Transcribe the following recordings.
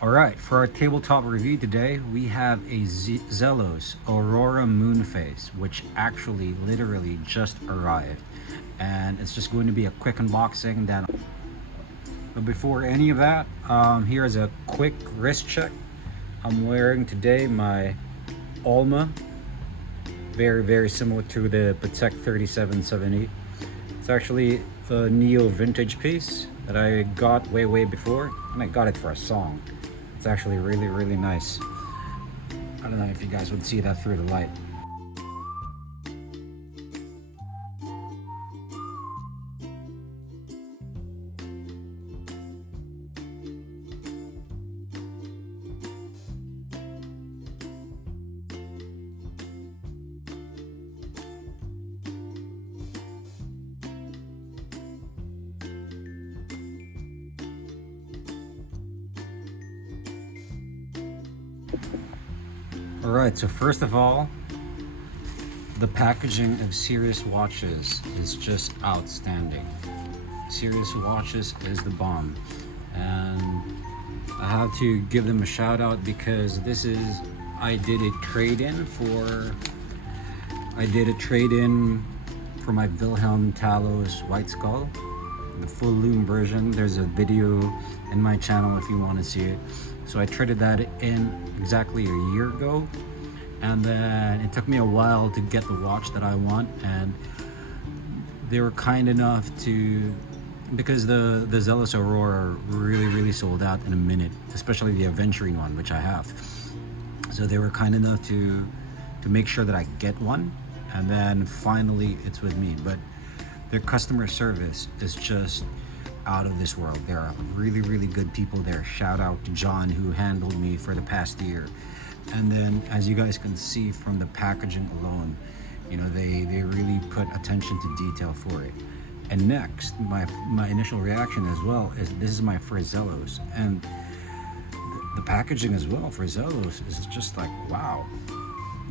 Alright, for our tabletop review today, we have a Zelos Aurora Moonphase, which actually literally just arrived. And it's just going to be a quick unboxing. But before any of that, here is a quick wrist check. I'm wearing today my Alma, very similar to the Patek 3770. It's actually a Neo vintage piece that I got way before, and I got it for a song. It's actually really nice. I don't know if you guys would see that through the light. Alright, so first of all, the packaging of Zelos watches is just outstanding. Zelos watches is the bomb. And I have to give them a shout out because I did a trade-in for my Wilhelm Talos White Skull, the full lume version. There's a video in my channel if you want to see it. So I traded that in exactly a year ago, and then it took me a while to get the watch that I want, and they were kind enough to, because the Zelos Aurora really sold out in a minute, especially the Aventurine one, which I have. So they were kind enough to make sure that I get one, and then finally it's with me. But their customer service is just out of this world. There are really good people there. Shout out to John, who handled me for the past year. And then, as you guys can see from the packaging alone, you know, they really put attention to detail for it. And next, my initial reaction as well is this is my first Zelos, and the packaging as well for Zelos is just like, wow.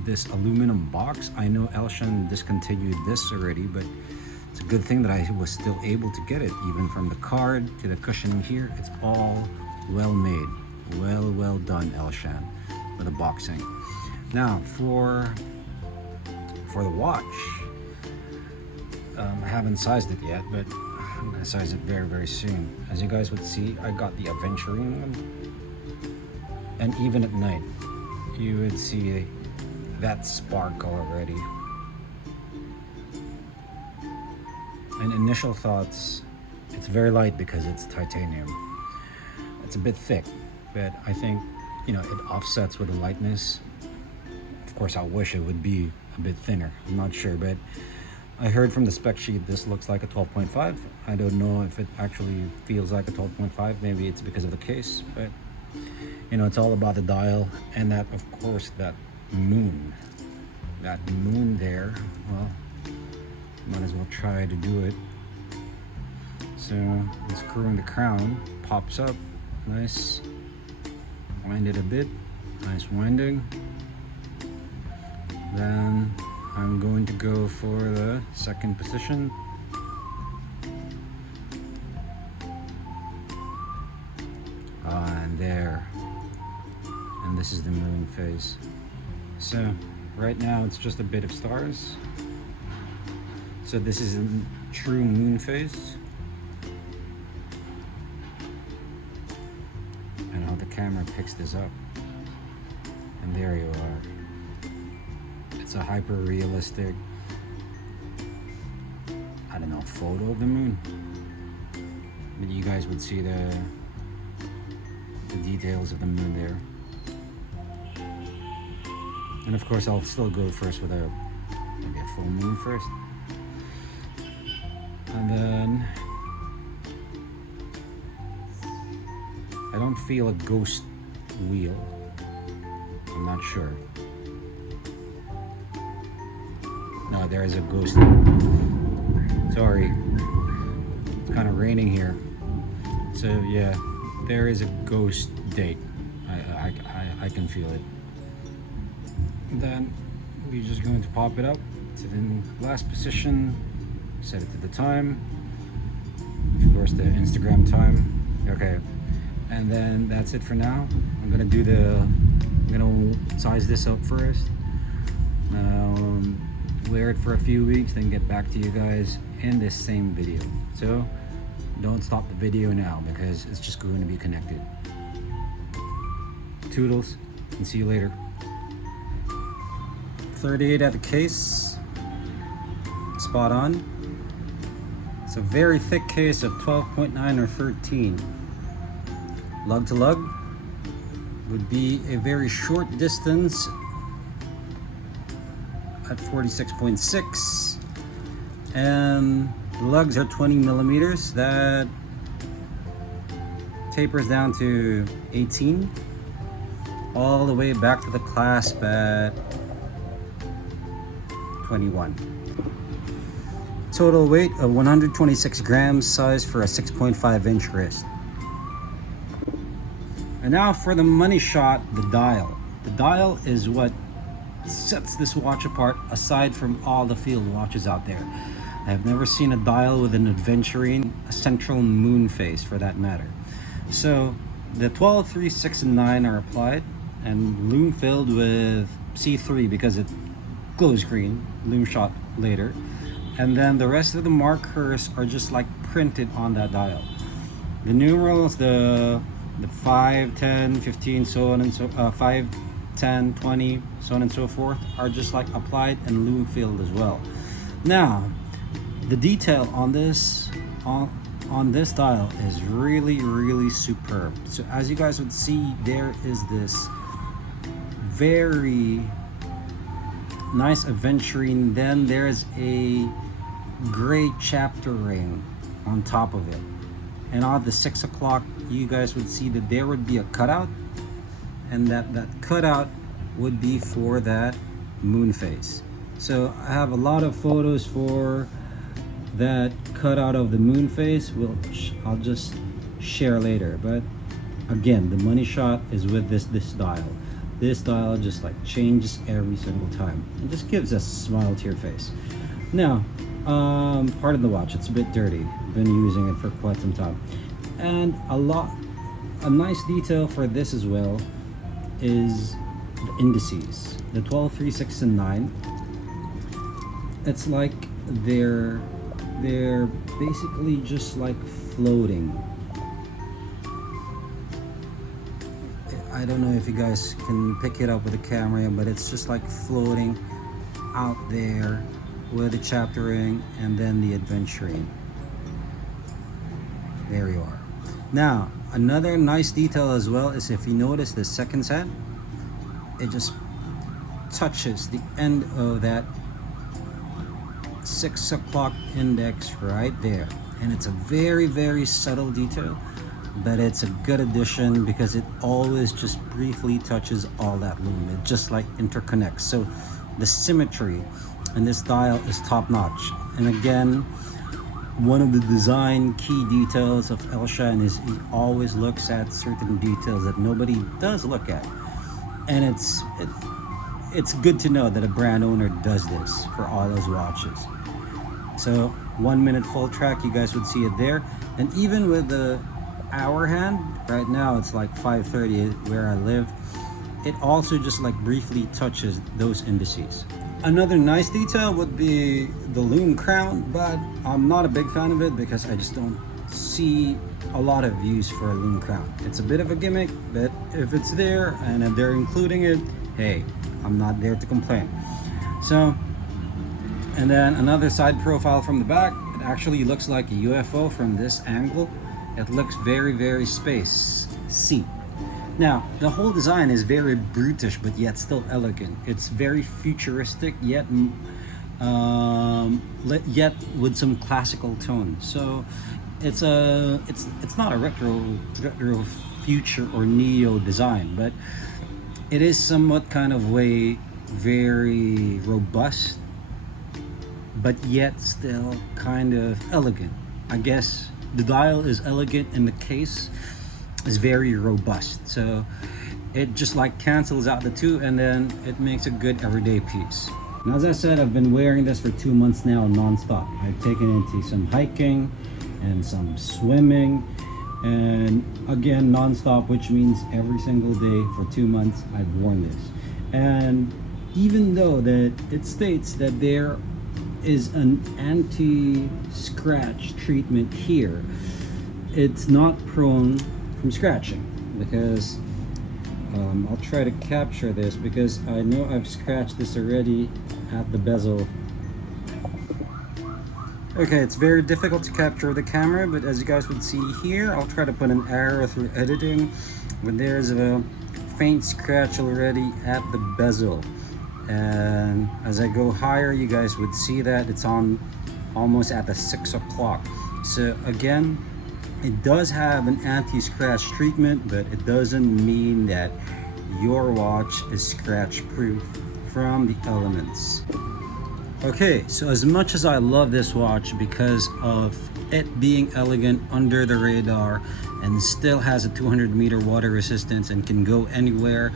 This aluminum box, I know Elshan discontinued this already, but it's a good thing that I was still able to get it, even from the card to the cushioning here. It's all well made, well done, Elshan, with the boxing. Now for the watch, I haven't sized it yet, but I'm gonna size it very soon. As you guys would see, I got the Aventurine one, and even at night you would see that sparkle already. And initial thoughts, it's very light because it's titanium. It's a bit thick, but I think, you know, it offsets with the lightness. Of course, I wish it would be a bit thinner. I'm not sure, but I heard from the spec sheet this looks like a 12.5. I don't know if it actually feels like a 12.5. Maybe it's because of the case, but you know, it's all about the dial, and that, of course, that moon there. Well, might as well try to do it. So unscrewing the crown, pops up, nice. Wind it a bit, nice winding. Then I'm going to go for the second position. And there. And this is the moon phase. So right now it's just a bit of stars. So this is a true moon phase. And how the camera picks this up. And there you are. It's a hyper realistic, I don't know, photo of the moon. But you guys would see the details of the moon there. And of course, I'll still go first with maybe a full moon first. And then I don't feel a ghost wheel. I'm not sure. No, there is a ghost. Sorry. It's kind of raining here. So yeah, there is a ghost date. I can feel it. Then we're just going to pop it up to the last position, set it to the time, of course the Instagram time. Okay, And then that's it for now. I'm gonna size this up first, wear it for a few weeks, then get back to you guys in this same video. So don't stop the video now because it's just going to be connected. Toodles, and see you later. 38 at the case, spot on. It's a very thick case of 12.9 or 13. Lug to lug would be a very short distance at 46.6, and the lugs are 20 millimeters. That tapers down to 18, all the way back to the clasp at 21. Total weight of 126 grams, size for a 6.5 inch wrist. And now for the money shot, the dial. The dial is what sets this watch apart aside from all the field watches out there. I have never seen a dial with an aventurine, a central moon phase for that matter. So the 12, 3, 6, and 9 are applied and lume filled with C3 because it glows green, lume shot later. And then the rest of the markers are just like printed on that dial. The numerals, the 5, 10, 15, so on and so 5, 10, 20, so on and so forth, are just like applied and lume filled as well. Now, the detail on this dial is really superb. So as you guys would see, there is this very nice aventurine, then there's a gray chapter ring on top of it, and on the 6 o'clock you guys would see that there would be a cutout, and that cutout would be for that moon phase. So I have a lot of photos for that cutout of the moon phase, which I'll just share later. But again, the money shot is with this dial. This dial just like changes every single time. It just gives a smile to your face. Now, part of the watch, it's a bit dirty. Been using it for quite some time. And a nice detail for this as well is the indices. The 12, 3, 6, and 9. It's like they're basically just like floating. I don't know if you guys can pick it up with the camera, but it's just like floating out there with the chapter ring and then the aventurine. There you are. Now, another nice detail as well is if you notice the second set, it just touches the end of that 6 o'clock index right there. And it's a very subtle detail, but it's a good addition because it always just briefly touches all that lume. It just like interconnects. So the symmetry in this dial is top notch. And again, one of the design key details of Elshan is he always looks at certain details that nobody does look at. And it's good to know that a brand owner does this for all his watches. So 1 minute full track, you guys would see it there. And even with the hour hand, right now it's like 5:30 where I live, it also just like briefly touches those indices. Another nice detail would be the lume crown, but I'm not a big fan of it because I just don't see a lot of use for a lume crown. It's a bit of a gimmick, but if it's there and if they're including it, hey, I'm not there to complain. So, and then another side profile from the back, it actually looks like a UFO from this angle. It looks very space-y. Now, the whole design is very brutish, but yet still elegant. It's very futuristic, yet with some classical tone. So, it's not a retro future or neo design, but it is somewhat kind of way very robust, but yet still kind of elegant. I guess the dial is elegant and the case is very robust, so it just like cancels out the two and then it makes a good everyday piece. And as I said, I've been wearing this for 2 months now non-stop. I've taken it into some hiking and some swimming, And again, non-stop, which means every single day for 2 months I've worn this. And even though that it states that there is an anti-scratch treatment here, it's not prone from scratching, because I'll try to capture this because I know I've scratched this already at the bezel. Okay, it's very difficult to capture the camera, but as you guys would see here, I'll try to put an arrow through editing, but there's a faint scratch already at the bezel. And as I go higher, you guys would see that it's on almost at the 6 o'clock. So again, it does have an anti-scratch treatment, but it doesn't mean that your watch is scratch proof from the elements. Okay, so as much as I love this watch because of it being elegant, under the radar, and still has a 200-meter water resistance and can go anywhere,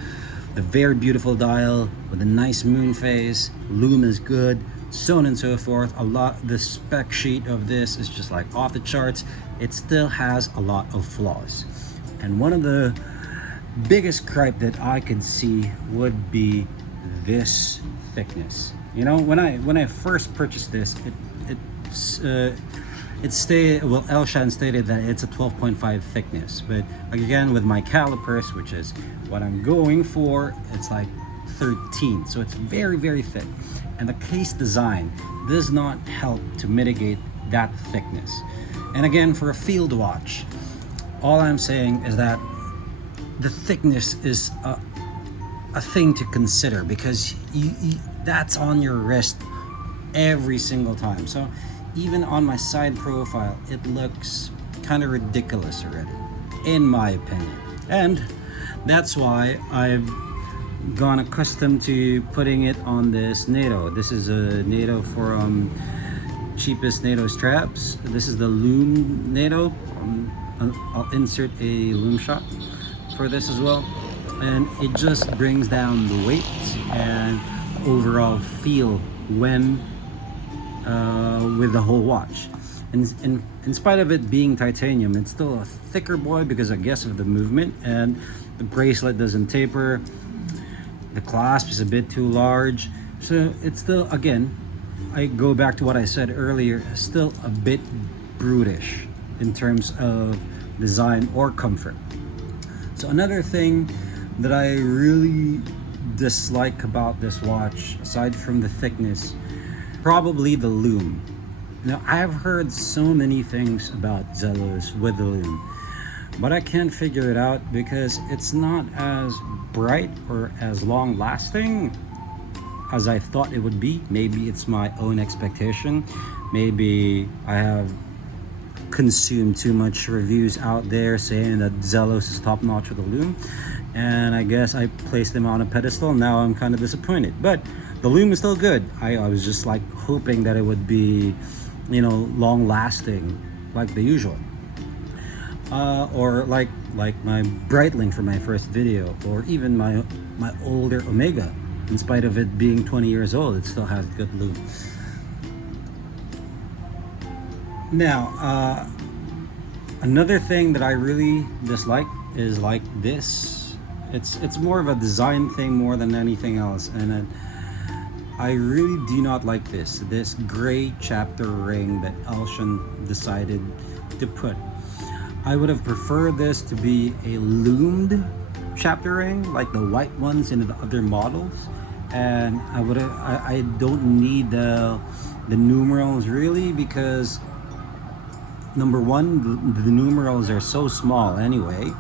the very beautiful dial with a nice moon phase, lume is good, so on and so forth. The spec sheet of this is just like off the charts. It still has a lot of flaws, and one of the biggest gripe that I could see would be this thickness. You know, when I first purchased this, it stated, well, Elshan stated that it's a 12.5 thickness, but again, with my calipers, which is what I'm going for, it's like 13, so it's very, very thick. And the case design does not help to mitigate that thickness. And again, for a field watch, all I'm saying is that the thickness is a thing to consider, because that's on your wrist every single time. So even on my side profile, it looks kind of ridiculous already, in my opinion. And that's why I've gone accustomed to putting it on this NATO. This is a NATO for cheapest NATO straps. This is the lume NATO. I'll insert a lume shot for this as well, and it just brings down the weight and overall feel when with the whole watch. And in spite of it being titanium, it's still a thicker boy because I guess of the movement, and the bracelet doesn't taper. The clasp is a bit too large, so it's still, again, I go back to what I said earlier, still a bit brutish in terms of design or comfort. So another thing that I really dislike about this watch, aside from the thickness, probably the lume. Now, I've heard so many things about Zelos with the lume, but I can't figure it out because it's not as bright or as long lasting as I thought it would be. Maybe it's my own expectation. Maybe I have consumed too much reviews out there saying that Zelos is top notch with the lume, and I guess I placed them on a pedestal. Now I'm kind of disappointed, but the lume is still good. I was just like hoping that it would be, you know, long lasting like the usual, or like my Breitling for my first video, or even my older Omega. In spite of it being 20 years old, it still has good lume. Now, another thing that I really dislike is like this. It's more of a design thing more than anything else, and I really do not like this gray chapter ring that Elshan decided to put. I would have preferred this to be a loomed chapter ring like the white ones in the other models, and I don't need the numerals really, because number one, the numerals are so small anyway,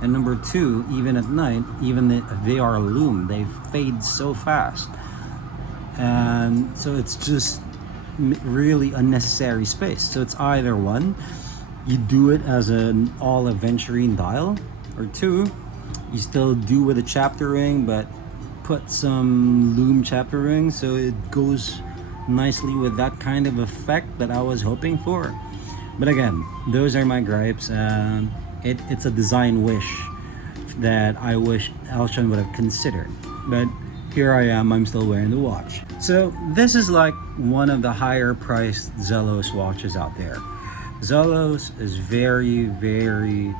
and number two, even at night, even if they are lume, they fade so fast, and so it's just really unnecessary space. So it's either one, you do it as an all aventurine dial, or two, you still do with a chapter ring but put some lume chapter ring so it goes nicely with that kind of effect that I was hoping for. But again, those are my gripes, and it's a design wish that I wish Elshan would have considered. But here I am, I'm still wearing the watch. So this is like one of the higher priced Zelos watches out there. Zelos is very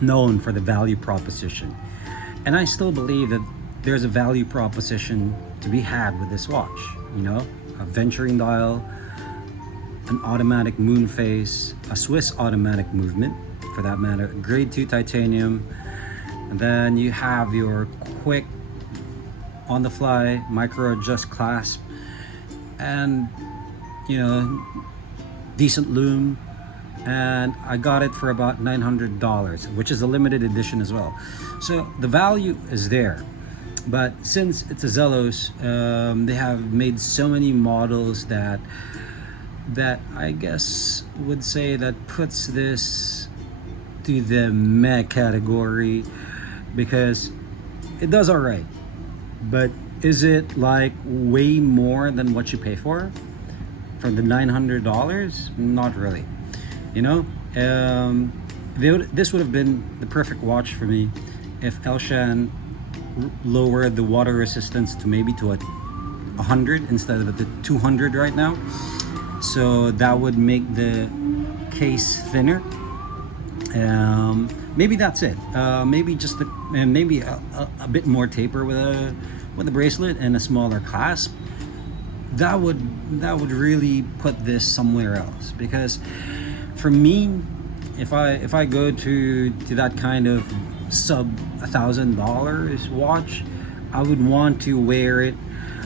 known for the value proposition, and I still believe that there's a value proposition to be had with this watch. You know, a venturing dial, an automatic Moonphase, a Swiss automatic movement for that matter, grade 2 titanium, and then you have your quick on the fly micro adjust clasp, and you know, decent lume. And I got it for about $900, which is a limited edition as well. So the value is there. But since it's a Zelos, they have made so many models that I guess would say that puts this to the meh category, because it does all right. But is it like way more than what you pay for the $900? Not really. You know, this would have been the perfect watch for me if Elshan lowered the water resistance to maybe to 100 instead of the 200 right now. So that would make the case thinner. Maybe that's it. Maybe just maybe a bit more taper with a bracelet and a smaller clasp. That would really put this somewhere else, because for me, if I go to that kind of sub $1,000 watch, I would want to wear it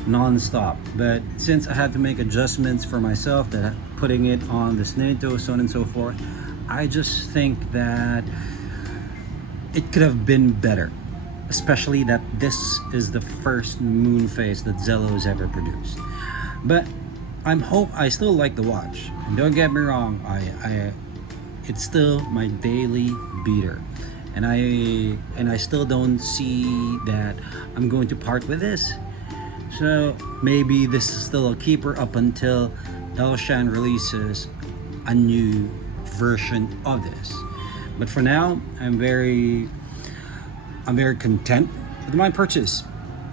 non-stop. But since I had to make adjustments for myself, that putting it on the Snato, so on and so forth, I just think that it could have been better, especially that this is the first Moonphase that Zelos ever produced. But I still like the watch, and don't get me wrong, it's still my daily beater, and I still don't see that I'm going to part with this. So maybe this is still a keeper up until Elshan releases a new version of this. But for now, I'm very content with my purchase.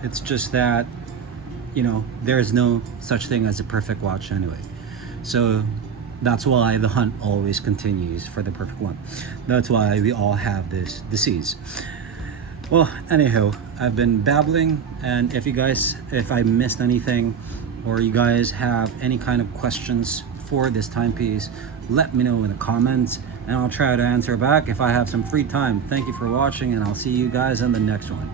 It's just that, you know, there's no such thing as a perfect watch anyway. So that's why the hunt always continues for the perfect one. That's why we all have this disease. Well, anyhow, I've been babbling, and if I missed anything, or you guys have any kind of questions for this timepiece, let me know in the comments, and I'll try to answer back if I have some free time. Thank you for watching, and I'll see you guys in the next one.